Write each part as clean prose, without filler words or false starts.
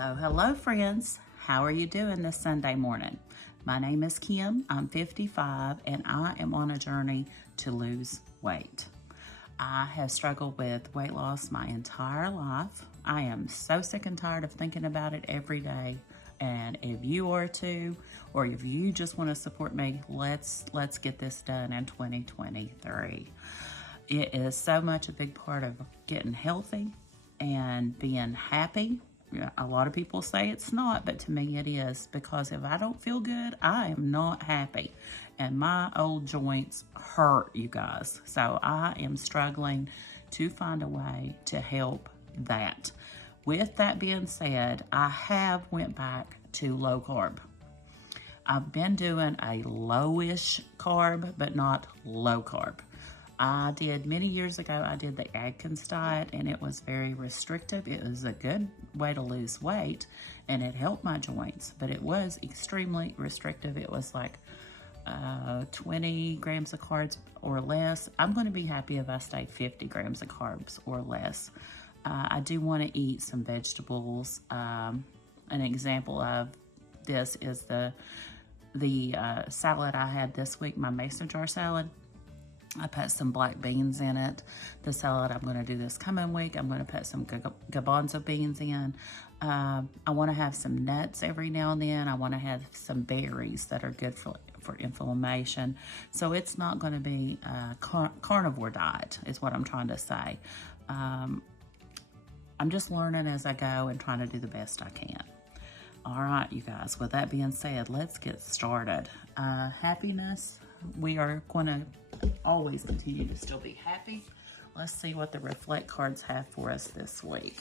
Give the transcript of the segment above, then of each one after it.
Hello friends. How are you doing this Sunday morning? My name is Kim. I'm 55 and I am on a journey to lose weight. I have struggled with weight loss my entire life. I am so sick and tired of thinking about it every day. And if you are too, or if you just want to support me, let's get this done in 2023. It is so much a big part of getting healthy and being happy. A lot of people say it's not, but to me it is, because if I don't feel good, I am not happy. And my old joints hurt, you guys. So I am struggling to find a way to help that. With that being said, I have went back to low carb. I've been doing a lowish carb, but not low carb. I did many years ago, I did the Atkins diet, and it was very restrictive. It was a good way to lose weight and it helped my joints, but it was extremely restrictive. It was like 20 grams of carbs or less. I'm going to be happy if I stay 50 grams of carbs or less. I do want to eat some vegetables. An example of this is the salad I had this week, my mason jar salad. I put some black beans in it. The salad I'm going to do this coming week, I'm going to put some garbanzo beans in. I want to have some nuts every now and then. I want to have some berries that are good for inflammation. So it's not going to be a carnivore diet is what I'm trying to say. I'm just learning as I go and trying to do the best I can. All right, you guys, with that being said, let's get started. Happiness, we are going to always continue to still be happy. Let's see what the reflect cards have for us this week.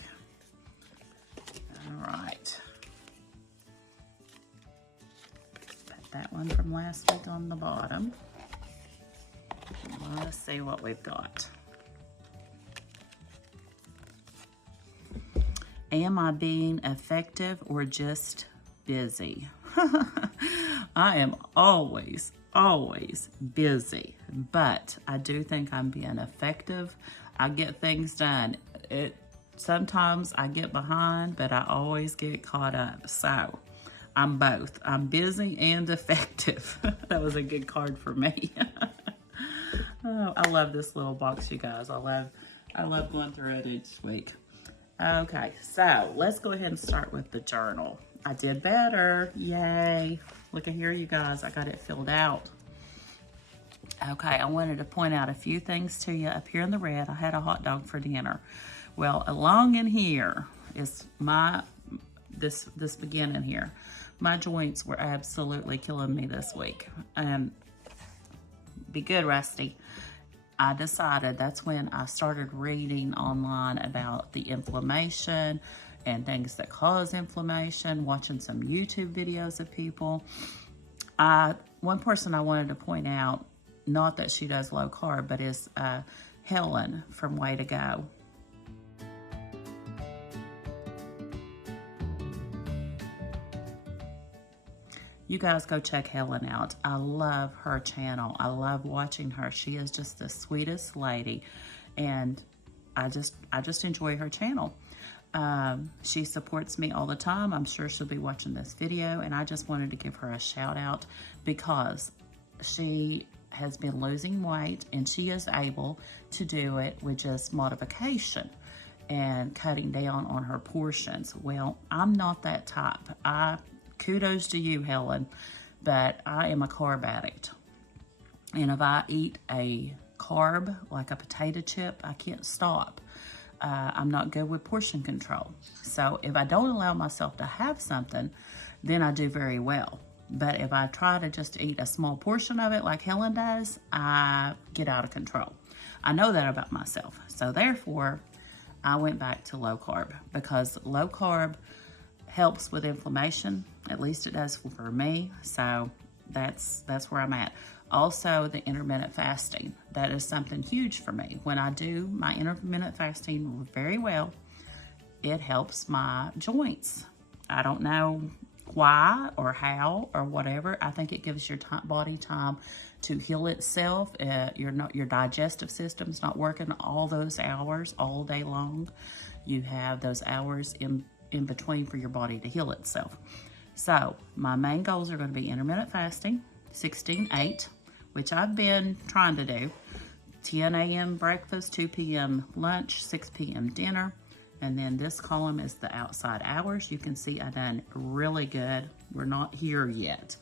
All right. Put that one from last week on the bottom. Let's see what we've got. Am I being effective or just busy? I am always busy, but I do think I'm being effective. I get things done. Sometimes I get behind, but I always get caught up. So I'm both. I'm busy and effective. That was a good card for me. Oh, I love this little box, you guys. I love going through it each week. Okay, so let's go ahead and start with the journal. I did better. Yay. Look at here, you guys. I got it filled out. Okay, I wanted to point out a few things to you. Up here in the red, I had a hot dog for dinner. Well, along in here is this beginning here. My joints were absolutely killing me this week. Be good, Rusty. I decided that's when I started reading online about the inflammation and things that cause inflammation, watching some YouTube videos of people. One person I wanted to point out, not that she does low carb, but is Helen from Way to Go. You guys go check Helen out. I love her channel. I love watching her. She is just the sweetest lady, and I just enjoy her channel. She supports me all the time. I'm sure she'll be watching this video, and I just wanted to give her a shout out because she has been losing weight and she is able to do it with just modification and cutting down on her portions. Well, I'm not that type. Kudos to you, Helen, but I am a carb addict. And if I eat a carb, like a potato chip, I can't stop. I'm not good with portion control. So if I don't allow myself to have something, then I do very well. But if I try to just eat a small portion of it like Helen does, I get out of control. I know that about myself. So therefore, I went back to low carb because low carb helps with inflammation. At least it does for me. So that's where I'm at. Also, the intermittent fasting. That is something huge for me. When I do my intermittent fasting very well, it helps my joints. I don't know why or how or whatever. I think it gives your body time to heal itself. Your digestive system's not working all those hours all day long. You have those hours in in between for your body to heal itself. So my main goals are going to be intermittent fasting, 16-8, which I've been trying to do. 10 a.m. breakfast, 2 p.m. lunch, 6 p.m. dinner. And then this column is the outside hours. You can see I done really good. We're not here yet,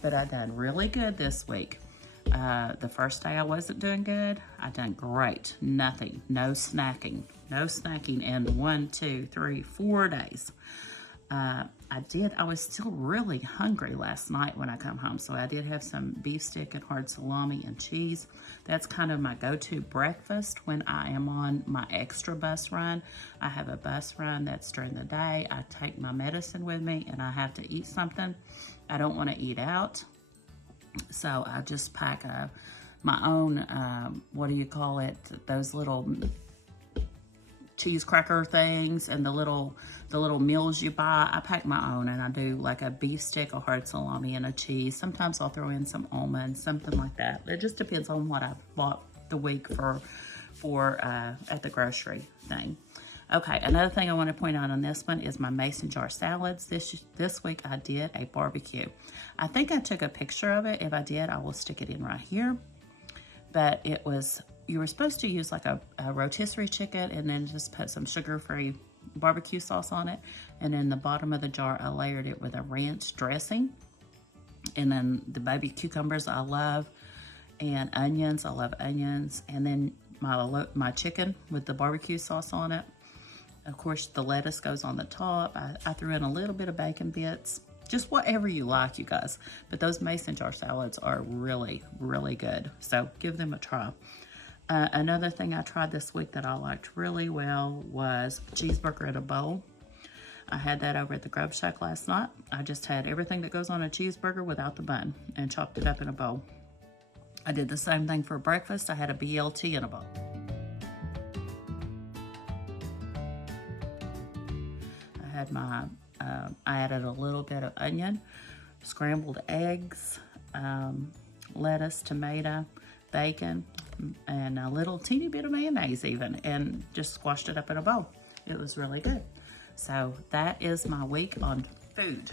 but I done really good this week. The first day I wasn't doing good. I done great. Nothing. No snacking. No snacking in 1, 2, 3, 4 days. I was still really hungry last night when I come home. So I did have some beef stick and hard salami and cheese. That's kind of my go-to breakfast when I am on my extra bus run. I have a bus run that's during the day. I take my medicine with me and I have to eat something. I don't want to eat out. So I just pack my own, what do you call it? Those little cheese cracker things and the little meals you buy. I pack my own and I do like a beef stick, a hard salami, and a cheese. Sometimes I'll throw in some almonds, something like that. It just depends on what I've bought the week for at the grocery thing. Okay, another thing I want to point out on this one is my mason jar salads. This week I did a barbecue. I think I took a picture of it. If I did, I will stick it in right here. But it was, you were supposed to use like a rotisserie chicken and then just put some sugar-free barbecue sauce on it. And in the bottom of the jar, I layered it with a ranch dressing. And then the baby cucumbers I love, and onions. I love onions. And then my chicken with the barbecue sauce on it. Of course, the lettuce goes on the top. I threw in a little bit of bacon bits. Just whatever you like, you guys. But those mason jar salads are really, really good. So give them a try. Another thing I tried this week that I liked really well was cheeseburger in a bowl. I had that over at the Grub Shack last night. I just had everything that goes on a cheeseburger without the bun and chopped it up in a bowl. I did the same thing for breakfast. I had a BLT in a bowl. I had I added a little bit of onion, scrambled eggs, lettuce, tomato, bacon, and a little teeny bit of mayonnaise even, and just squashed it up in a bowl. It was really good. So that is my week on food.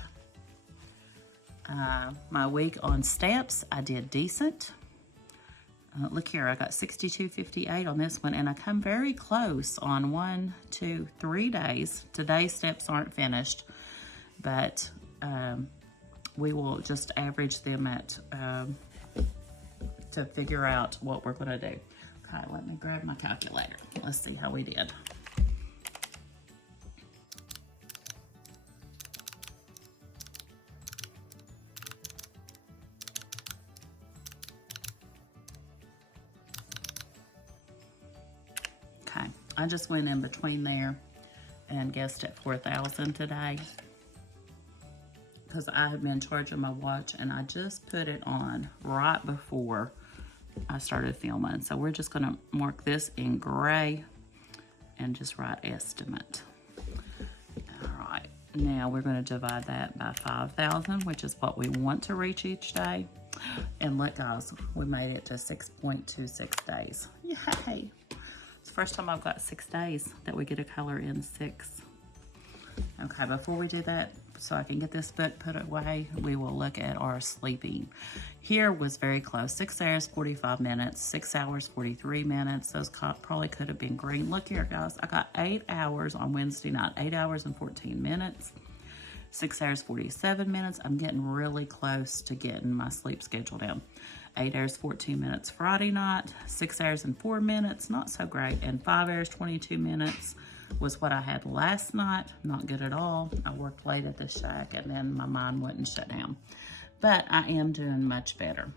My week on steps, I did decent. Look here, I got 62.58 on this one, and I come very close on 1, 2, 3 days. Today's steps aren't finished, but we will just average them at to figure out what we're gonna do. Okay, let me grab my calculator. Let's see how we did. Okay, I just went in between there and guessed at 4,000 today because I have been charging my watch and I just put it on right before I started filming. So we're just gonna mark this in gray and just write estimate. All right, now we're gonna divide that by 5,000, which is what we want to reach each day. And look guys, we made it to 6.26 days. Yay! It's the first time I've got 6 days that we get a color in 6. Okay, before we do that, so I can get this book put away, we will look at our sleeping. Here was very close, 6 hours, 45 minutes, 6 hours, 43 minutes. Those probably could have been green. Look here, guys, I got 8 hours on Wednesday night, 8 hours and 14 minutes, 6 hours, 47 minutes. I'm getting really close to getting my sleep schedule down. 8 hours, 14 minutes Friday night, 6 hours and 4 minutes, not so great, and 5 hours, 22 minutes was what I had last night. Not good at all. I worked late at the shack and then my mind wouldn't shut down. But I am doing much better.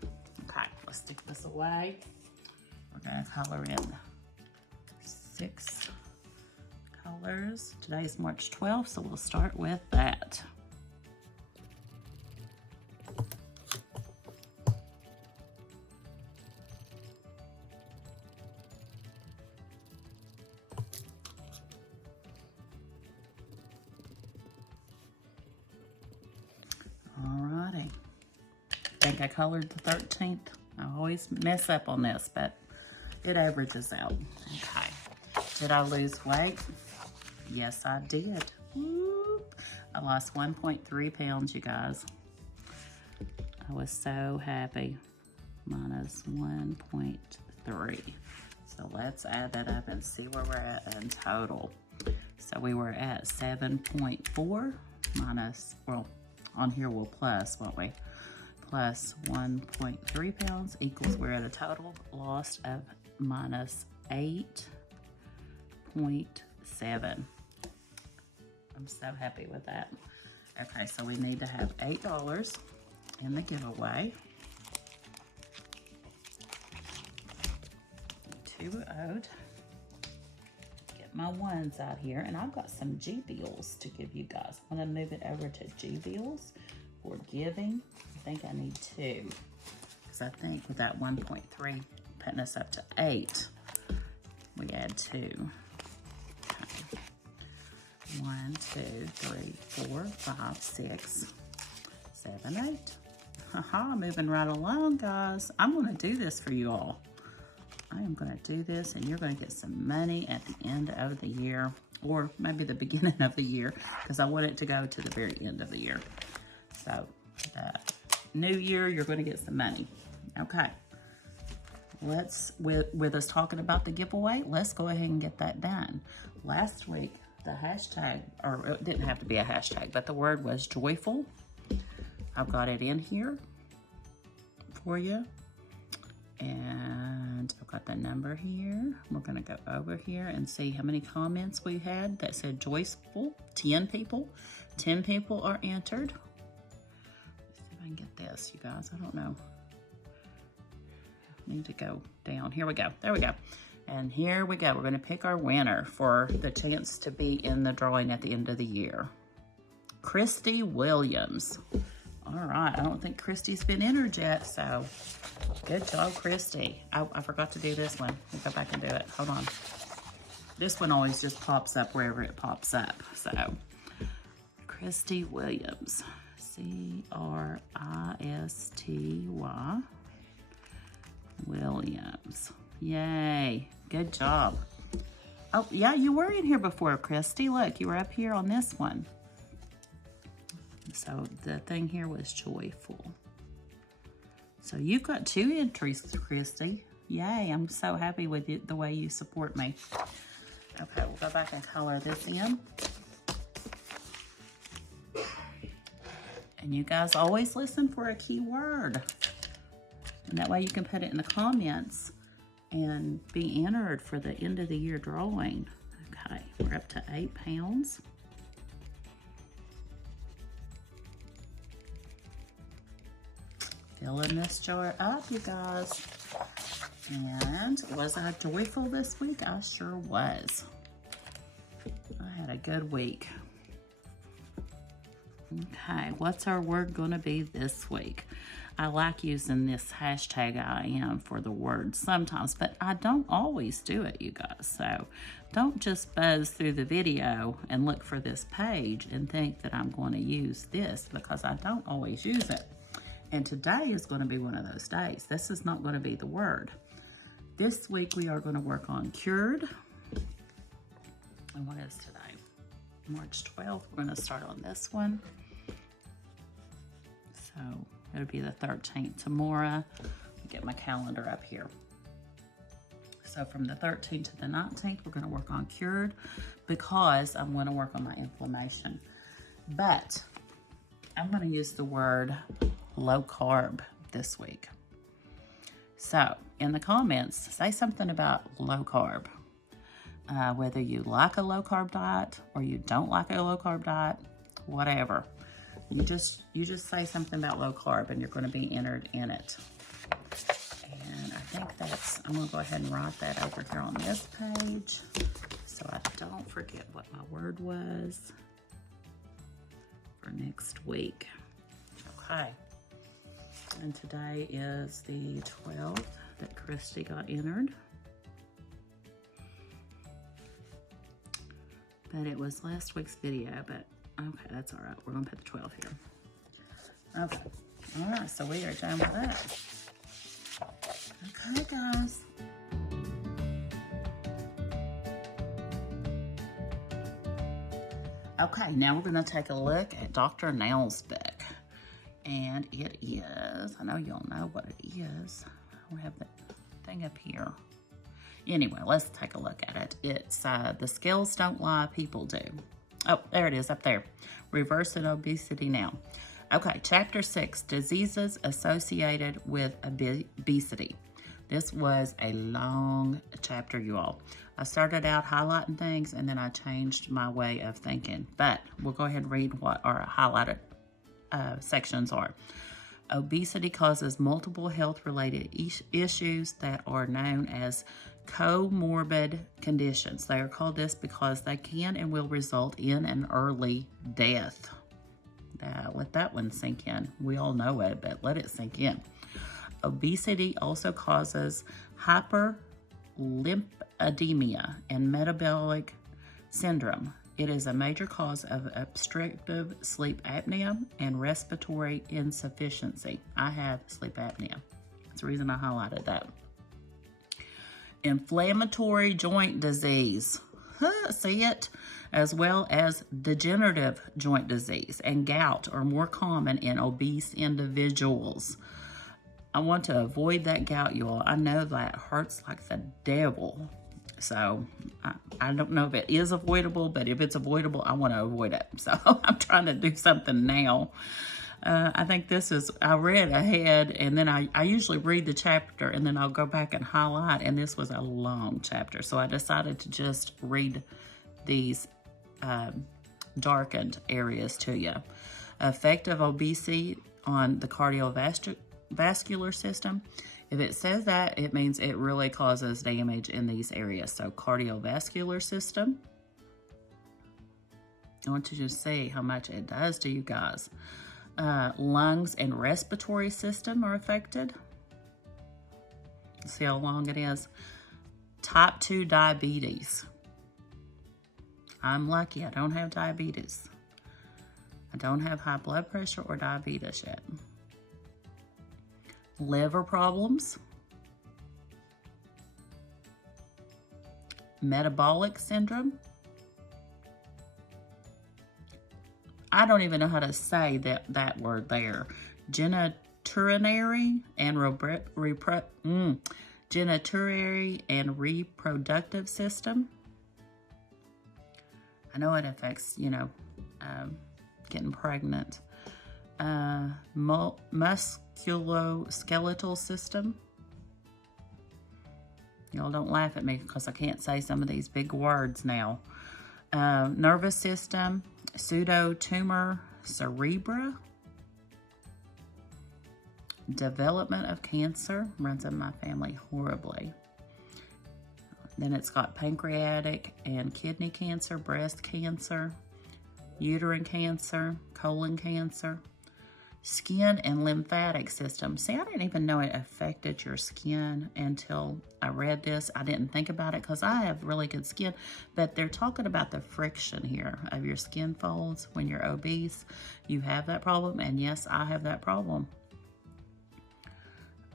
Okay, let's stick this away. We're gonna color in 6 colors. Today is March 12th, so we'll start with that. Alrighty. I think I colored the 13th. I always mess up on this, but it averages out. Okay. Did I lose weight? Yes, I did. Woo! I lost 1.3 pounds, you guys. I was so happy. Minus 1.3. So let's add that up and see where we're at in total. So we were at 7.4 minus, well, on here we'll plus, won't we? Plus 1.3 pounds equals we're at a total loss of minus 8.7. I'm so happy with that. Okay, so we need to have $8 in the giveaway. 2-0. Get my ones out here, and I've got some G bills to give you guys. I'm gonna move it over to G bills for giving. I think I need 2, because I think with that 1.3 putting us up to 8, we add 2. Okay. 1, 2, 3, 4, 5, 6, 7, 8. Haha, moving right along, guys. I'm gonna do this for you all. I am going to do this, and you're going to get some money at the end of the year, or maybe the beginning of the year, because I want it to go to the very end of the year. So the new year, you're going to get some money. Okay. With us talking about the giveaway, let's go ahead and get that done. Last week, the hashtag, or it didn't have to be a hashtag, but the word was joyful. I've got it in here for you. And I've got the number here. We're going to go over here and see how many comments we had that said joyful. 10 people. 10 people are entered. Let's see if I can get this, you guys. I don't know. I need to go down. Here we go. There we go. And here we go. We're going to pick our winner for the chance to be in the drawing at the end of the year. Christy Williams. All right, I don't think Christy's been entered yet, so good job, Christy. I forgot to do this one. We'll go back and do it. Hold on. This one always just pops up wherever it pops up. So, Christy Williams. C-R-I-S-T-Y. Williams. Yay. Good job. Oh, yeah, you were in here before, Christy. Look, you were up here on this one. So the thing here was joyful. So you've got 2 entries, Christy. Yay, I'm so happy with you, the way you support me. Okay, we'll go back and color this in. And you guys always listen for a keyword. And that way you can put it in the comments and be entered for the end of the year drawing. Okay, we're up to 8 pounds. Filling this jar up, you guys. And was I joyful this week? I sure was. I had a good week. Okay, what's our word gonna be this week? I like using this hashtag I am for the word sometimes, but I don't always do it, you guys. So don't just buzz through the video and look for this page and think that I'm going to use this, because I don't always use it. And today is going to be one of those days. This is not going to be the word. This week we are going to work on cured. And what is today? March 12th. We're going to start on this one. So it'll be the 13th tomorrow. Get my calendar up here. So from the 13th to the 19th, we're going to work on cured, because I'm going to work on my inflammation. But I'm going to use the word low carb this week. So in the comments, say something about low carb. Whether you like a low carb diet or you don't like a low carb diet, whatever. You just say something about low carb and you're going to be entered in it. And I think I'm going to go ahead and write that over here on this page so I don't forget what my word was for next week. Okay. And today is the 12th that Christy got entered. But it was last week's video, but okay, that's all right. We're gonna put the 12 here. Okay, all right, so we are done with that. Okay, guys. Okay, now we're going to take a look at Dr. Nail's book. And it is, I know y'all know what it is. I don't have the thing up here. Anyway, let's take a look at it. It's The Scales Don't Lie, People Do. Oh, there it is up there. Reversing Obesity Now. Okay, Chapter 6, Diseases Associated with Obesity. This was a long chapter, you all. I started out highlighting things and then I changed my way of thinking. But we'll go ahead and read what our highlighted sections are. Obesity causes multiple health-related issues that are known as comorbid conditions. They are called this because they can and will result in an early death. Let that one sink in. We all know it, but let it sink in. Obesity also causes hyperlipidemia and metabolic syndrome. It is a major cause of obstructive sleep apnea and respiratory insufficiency. I have sleep apnea. That's the reason I highlighted that. Inflammatory joint disease. See it? As well as degenerative joint disease and gout are more common in obese individuals. I want to avoid that gout, y'all. I know that hurts like the devil. So I don't know if it is avoidable, but if it's avoidable, I want to avoid it. So I'm trying to do something now. I think this is, I read ahead and then I usually read the chapter and then I'll go back and highlight, and this was a long chapter. So I decided to just read these darkened areas to you. Effect of obesity on the cardiovascular system. If it says that, it means it really causes damage in these areas. So cardiovascular system. I want you to see how much it does to you guys. Lungs and respiratory system are affected. See how long it is. Type 2 diabetes. I'm lucky I don't have diabetes. I don't have high blood pressure or diabetes yet. Liver problems. Metabolic syndrome. I don't even know how to say that word there. Genitourinary and genitourinary and reproductive system. I know it affects, getting pregnant. Musculoskeletal system. Y'all don't laugh at me because I can't say some of these big words now. Nervous system, pseudotumor cerebra. Development of cancer, runs in my family horribly. Then it's got pancreatic and kidney cancer, breast cancer, uterine cancer, colon cancer, skin and lymphatic system. See, I didn't even know it affected your skin until I read this. I didn't think about it because I have really good skin, but they're talking about the friction here of your skin folds when you're obese. You have that problem, and yes, I have that problem.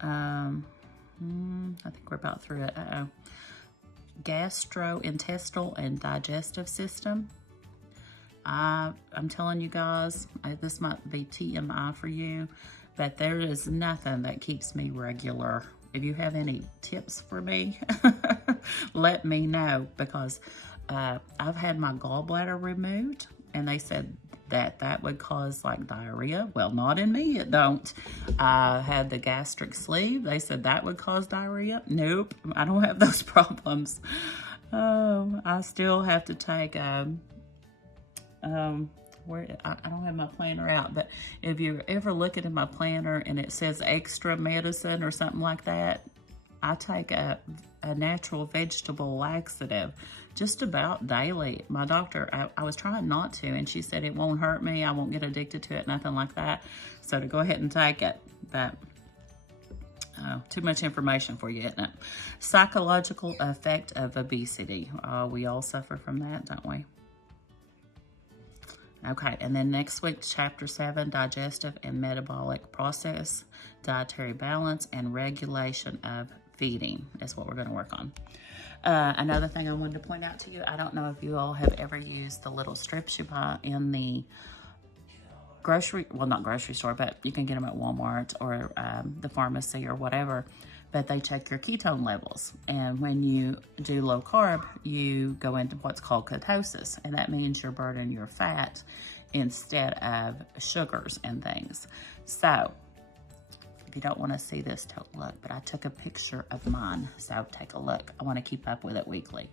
I think we're about through it. Gastrointestinal and digestive system. I'm telling you guys, this might be TMI for you, but there is nothing that keeps me regular. If you have any tips for me, let me know, because I've had my gallbladder removed, and they said that would cause like diarrhea. Well, not in me, it don't. I had the gastric sleeve. They said that would cause diarrhea. Nope, I don't have those problems. I still have to take I don't have my planner out, but if you're ever looking at my planner and it says extra medicine or something like that, I take a natural vegetable laxative just about daily. My doctor, I was trying not to, and she said it won't hurt me, I won't get addicted to it, nothing like that. So to go ahead and take it, but too much information for you, isn't it? Psychological effect of obesity. We all suffer from that, don't we? Okay, and then next week, Chapter 7, Digestive and Metabolic Process, Dietary Balance, and Regulation of feeding is what we're going to work on. Another thing I wanted to point out to you, I don't know if you all have ever used the little strips you buy in the grocery, well, not grocery store, but you can get them at Walmart or the pharmacy or whatever, but they check your ketone levels. And when you do low carb, you go into what's called ketosis, and that means you're burning your fat instead of sugars and things. So if you don't want to see this, don't look, but I took a picture of mine, so take a look. I want to keep up with it weekly.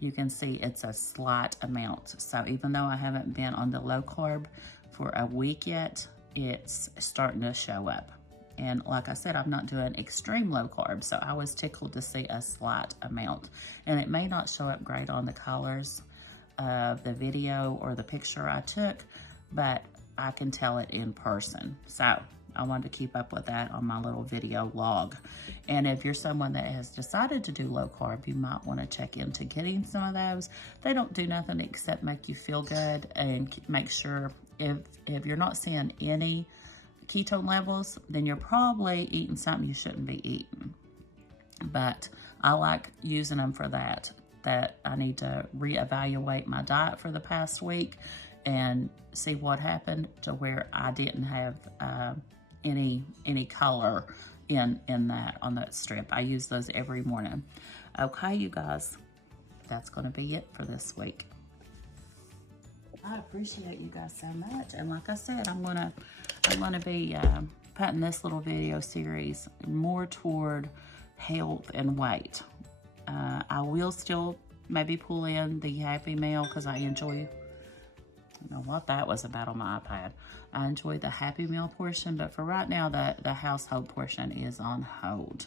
You can see it's a slight amount. So even though I haven't been on the low carb for a week yet, it's starting to show up. And like I said, I'm not doing extreme low carb, so I was tickled to see a slight amount. And it may not show up great on the colors of the video or the picture I took, but I can tell it in person. So I wanted to keep up with that on my little video log. And if you're someone that has decided to do low carb, you might want to check into getting some of those. They don't do nothing except make you feel good and make sure if you're not seeing any ketone levels, then you're probably eating something you shouldn't be eating. But I like using them for that I need to reevaluate my diet for the past week and see what happened to where I didn't have any color in that on that strip. I use those every morning. Okay, you guys, that's going to be it for this week. I appreciate you guys so much, and like I said, I'm gonna be putting this little video series more toward health and weight. I will still maybe pull in the Happy Meal because I enjoy. I don't know what that was about on my iPad. I enjoy the Happy Meal portion, but for right now, the household portion is on hold.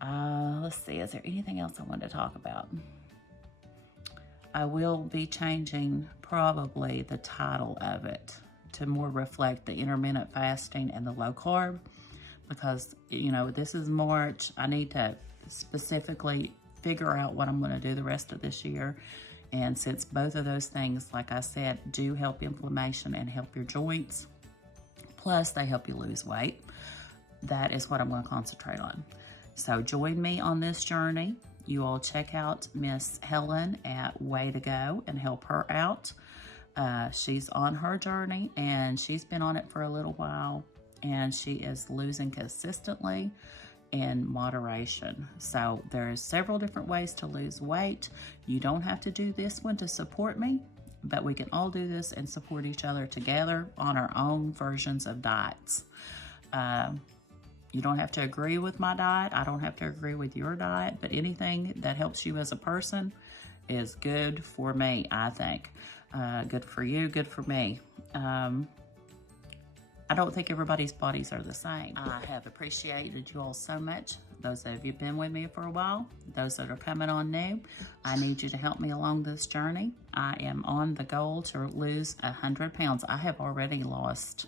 Let's see, is there anything else I wanted to talk about? I will be changing probably the title of it to more reflect the intermittent fasting and the low carb, because, you know, this is March. I need to specifically figure out what I'm going to do the rest of this year. And since both of those things, like I said, do help inflammation and help your joints, plus they help you lose weight, that is what I'm going to concentrate on. So join me on this journey. You all check out Miss Helen at Way to Go and help her out. She's on her journey, and she's been on it for a little while, and she is losing consistently in moderation. So there's several different ways to lose weight. You don't have to do this one to support me, but we can all do this and support each other together on our own versions of diets. You don't have to agree with my diet. I don't have to agree with your diet, but anything that helps you as a person is good for me, I think. Good for you, good for me. I don't think everybody's bodies are the same. I have appreciated you all so much. Those that have been with me for a while, those that are coming on new, I need you to help me along this journey. I am on the goal to lose 100 pounds. I have already lost,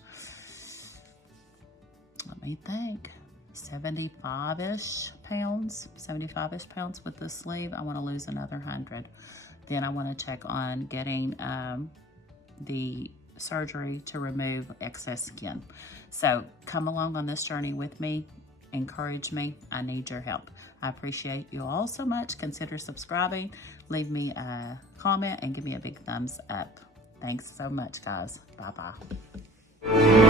let me think, 75-ish pounds with this sleeve. I want to lose another 100. Then I want to check on getting the surgery to remove excess skin. So come along on this journey with me. Encourage me. I need your help. I appreciate you all so much. Consider subscribing. Leave me a comment and give me a big thumbs up. Thanks so much, guys. Bye-bye.